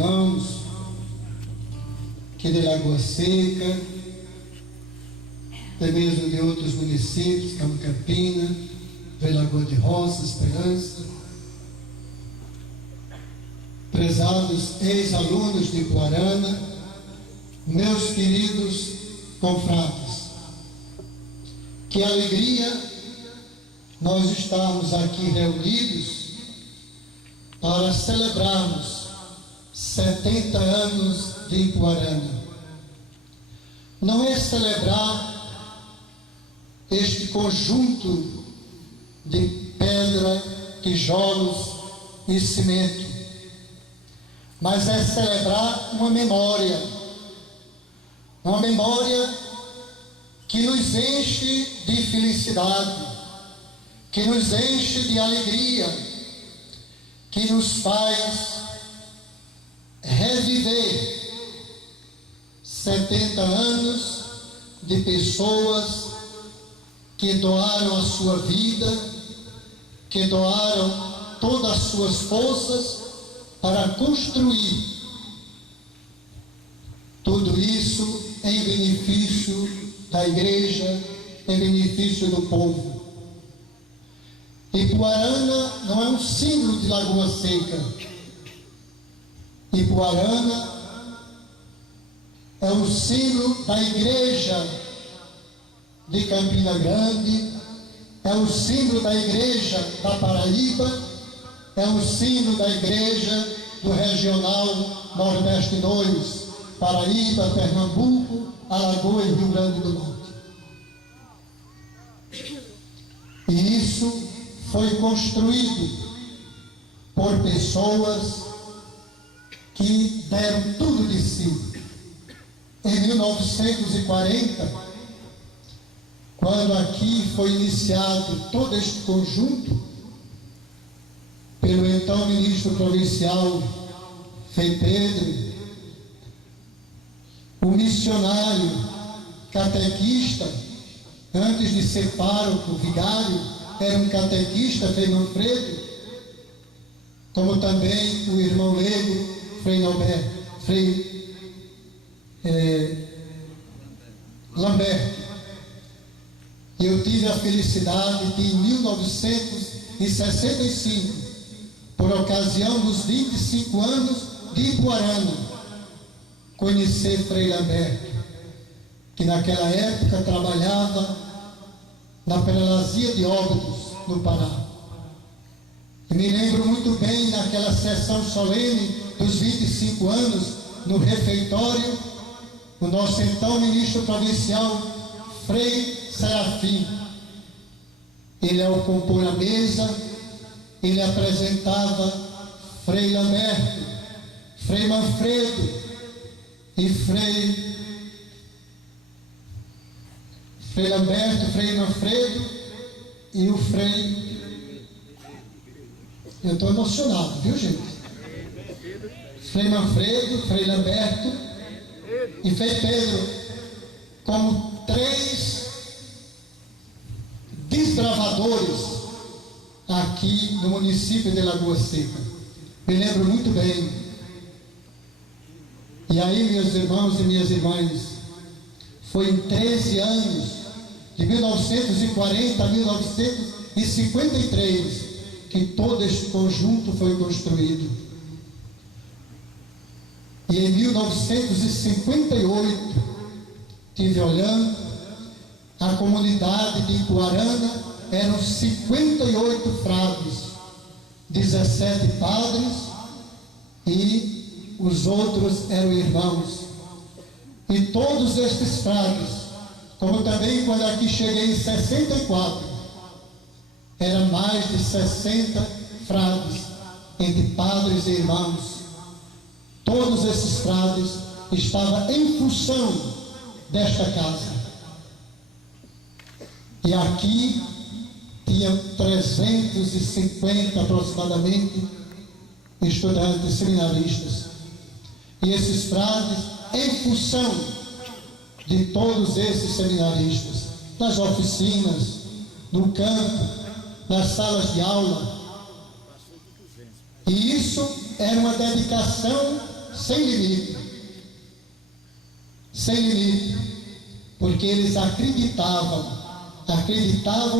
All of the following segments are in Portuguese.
irmãos que de Lagoa Seca, até mesmo de outros municípios, como Campina, Lagoa de Roça, Esperança, prezados ex-alunos de Ipuarana, meus queridos confrades, que alegria nós estarmos aqui reunidos para celebrarmos 70 anos de Ipuarana. Não é celebrar este conjunto de pedra, tijolos e cimento, mas é celebrar uma memória que nos enche de felicidade, que nos enche de alegria, que nos faz reviver 70 anos de pessoas que doaram a sua vida, que doaram todas as suas forças para construir tudo isso em benefício da igreja, em benefício do povo. Ipuarana não é um símbolo de Lagoa Seca. Ipuarana é um símbolo da igreja de Campina Grande, é um símbolo da igreja da Paraíba, é um símbolo da igreja do Regional Nordeste 2, Paraíba, Pernambuco, Alagoas e Rio Grande do Norte. E isso foi construído por pessoas que deram tudo de si. Em 1940, quando aqui foi iniciado todo este conjunto, pelo então ministro provincial Frei Pedro, o missionário catequista, antes de ser pároco, vigário, era um catequista, Frei Manfredo, como também o irmão leigo, Frei Lambert. Eu tive a felicidade de, em 1965, por ocasião dos 25 anos de Ipuarana, conhecer Frei Lambert, que naquela época trabalhava na Prelazia de Óbidos, no Pará. E me lembro muito bem naquela sessão solene dos 25 anos, no refeitório, o nosso então ministro provincial, Frei Serafim, ele ao compor a mesa, ele apresentava Frei Lamberto, Frei Manfredo e Frei Lamberto, Frei Manfredo e o Frei... Eu estou emocionado, viu, gente? Frei Manfredo, Frei Lamberto e Frei Pedro, como 3 desbravadores aqui no município de Lagoa Seca. Me lembro muito bem. E aí, meus irmãos e minhas irmãs, foi em 13 anos, de 1940 a 1953, que todo este conjunto foi construído. E em 1958, estive olhando, a comunidade de Ipuarana eram 58 frades, 17 padres e os outros eram irmãos. E todos estes frades, como também quando aqui cheguei em 64, eram mais de 60 frades, entre padres e irmãos. Todos esses frades estavam em função desta casa. E aqui tinham 350 aproximadamente estudantes seminaristas. E esses frades, em função de todos esses seminaristas, nas oficinas, no campo, nas salas de aula. E isso era uma dedicação sem limite. Sem limite. Porque eles acreditavam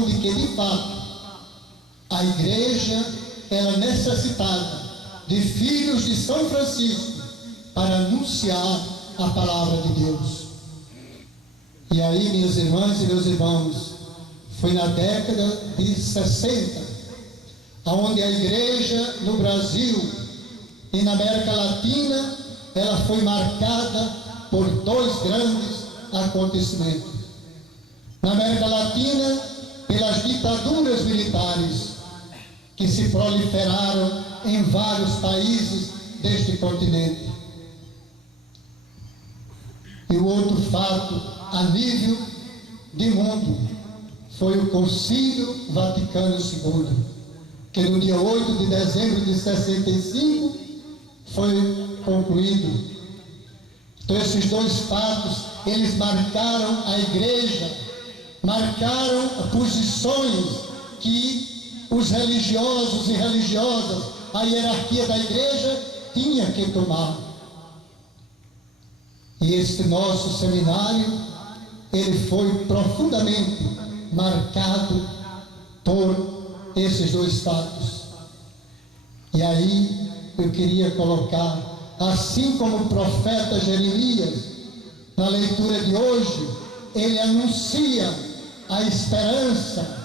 de que, de fato, a igreja era necessitada de filhos de São Francisco para anunciar a palavra de Deus. E aí, minhas irmãs e meus irmãos, foi na década de 60, onde a igreja no Brasil e na América Latina, ela foi marcada por dois grandes acontecimentos. Na América Latina, pelas ditaduras militares que se proliferaram em vários países deste continente. E o outro fato, a nível de mundo, foi o Concílio Vaticano II, que no dia 8 de dezembro de 65 foi concluído. Então esses dois fatos, eles marcaram a igreja, marcaram posições que os religiosos e religiosas, a hierarquia da igreja, tinha que tomar. E este nosso seminário, ele foi profundamente marcado por esses dois fatos. E aí eu queria colocar, assim como o profeta Jeremias, na leitura de hoje, ele anuncia a esperança,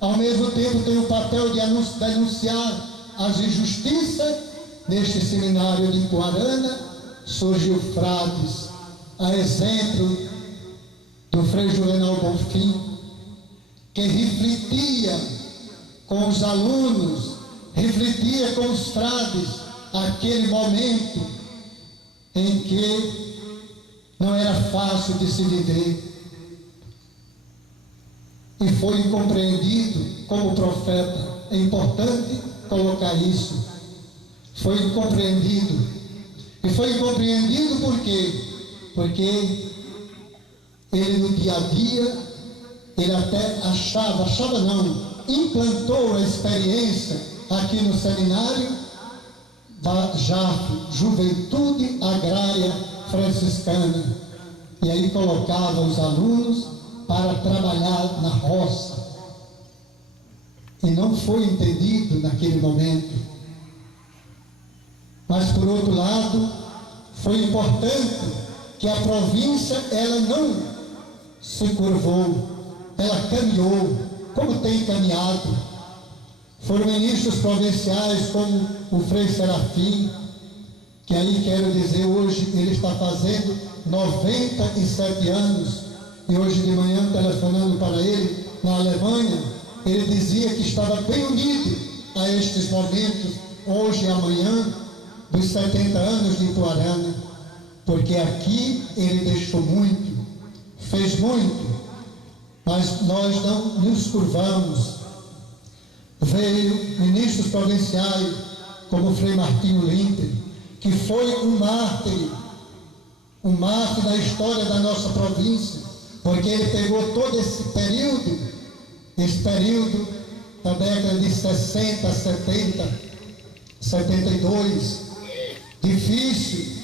ao mesmo tempo tem o papel de denunciar as injustiças. Neste seminário de Ipuarana surgiu frades, a exemplo do Frei Juvenal Bonfim, que refletia com os alunos, refletia com os frades aquele momento em que não era fácil de se viver. E foi compreendido como profeta. É importante colocar isso. Foi compreendido. E foi compreendido por quê? Porque ele no dia a dia, ele até implantou a experiência aqui no seminário da JAF, Juventude Agrária Franciscana. E aí colocava os alunos para trabalhar na roça. E não foi entendido naquele momento. Mas por outro lado, foi importante que a província, ela não se curvou, ela caminhou, como tem caminhado. Foram ministros provinciais como o Frei Serafim, que aí quero dizer, hoje ele está fazendo 97 anos, e hoje de manhã, telefonando para ele na Alemanha, ele dizia que estava bem unido a estes momentos, hoje e amanhã, dos 70 anos de Ipuarana, porque aqui ele deixou muito, fez muito, mas nós não nos curvamos. Veio ministros provinciais, como o Frei Martinho Linter, que foi um mártir da história da nossa província, porque ele pegou todo esse período da década de 60, 70, 72, difícil,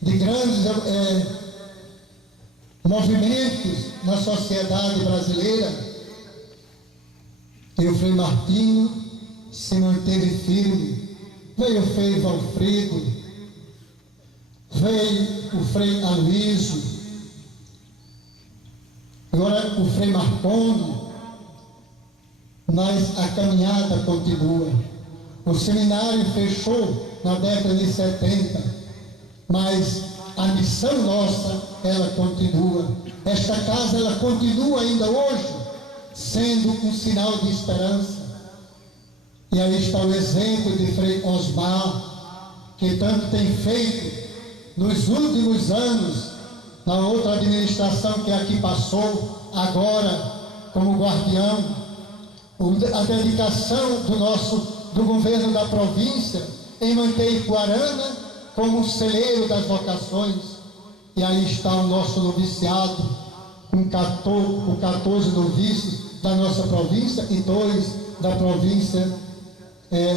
de grandes movimentos na sociedade brasileira. E o Frei Martinho se manteve firme. Veio o Frei Valfrido, veio o Frei Aloysio, agora o Frei Marconi, mas a caminhada continua. O seminário fechou na década de 70, mas a missão nossa, ela continua. Esta casa, ela continua ainda hoje, sendo um sinal de esperança. E aí está o exemplo de Frei Osmar, que tanto tem feito nos últimos anos, na outra administração que aqui passou, agora como guardião, a dedicação do governo da província em manter Ipuarana como um celeiro das vocações. E aí está o nosso noviciado, com 14 noviços da nossa província e 2 da província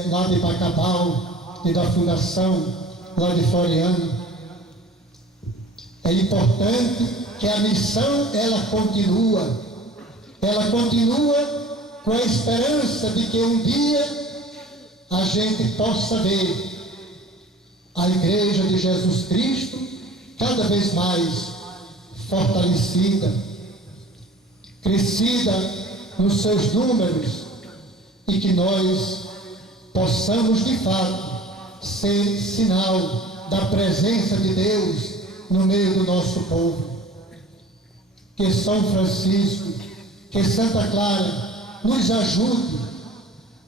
lá de Bacabal e da Fundação lá de Floriano. É importante que a missão, ela continua com a esperança de que um dia a gente possa ver a Igreja de Jesus Cristo cada vez mais fortalecida, crescida nos seus números, e que nós possamos de fato ser sinal da presença de Deus no meio do nosso povo. Que São Francisco, que Santa Clara nos ajude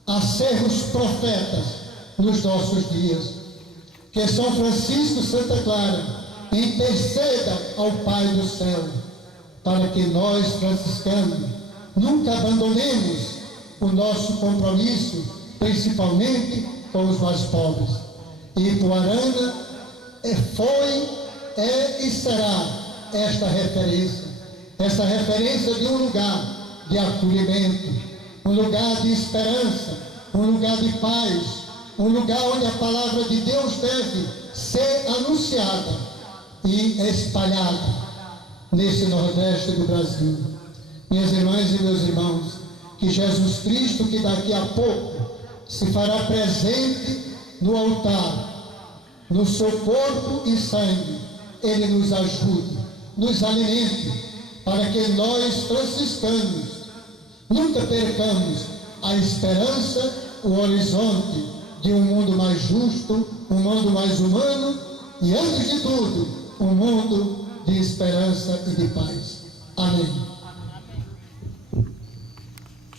a sermos profetas nos nossos dias. Que São Francisco e Santa Clara intercedam ao Pai do céu, para que nós, franciscanos, nunca abandonemos o nosso compromisso, principalmente com os mais pobres. E Ipuarana foi, é e será essa referência de um lugar de acolhimento, um lugar de esperança, um lugar de paz, um lugar onde a palavra de Deus deve ser anunciada e espalhada nesse Nordeste do Brasil. Minhas irmãs e meus irmãos, que Jesus Cristo, que daqui a pouco se fará presente no altar, no seu corpo e sangue, Ele nos ajude, nos alimente, para que nós, franciscanos, nunca percamos a esperança, o horizonte de um mundo mais justo, um mundo mais humano e, antes de tudo, um mundo de esperança e de paz. Amém.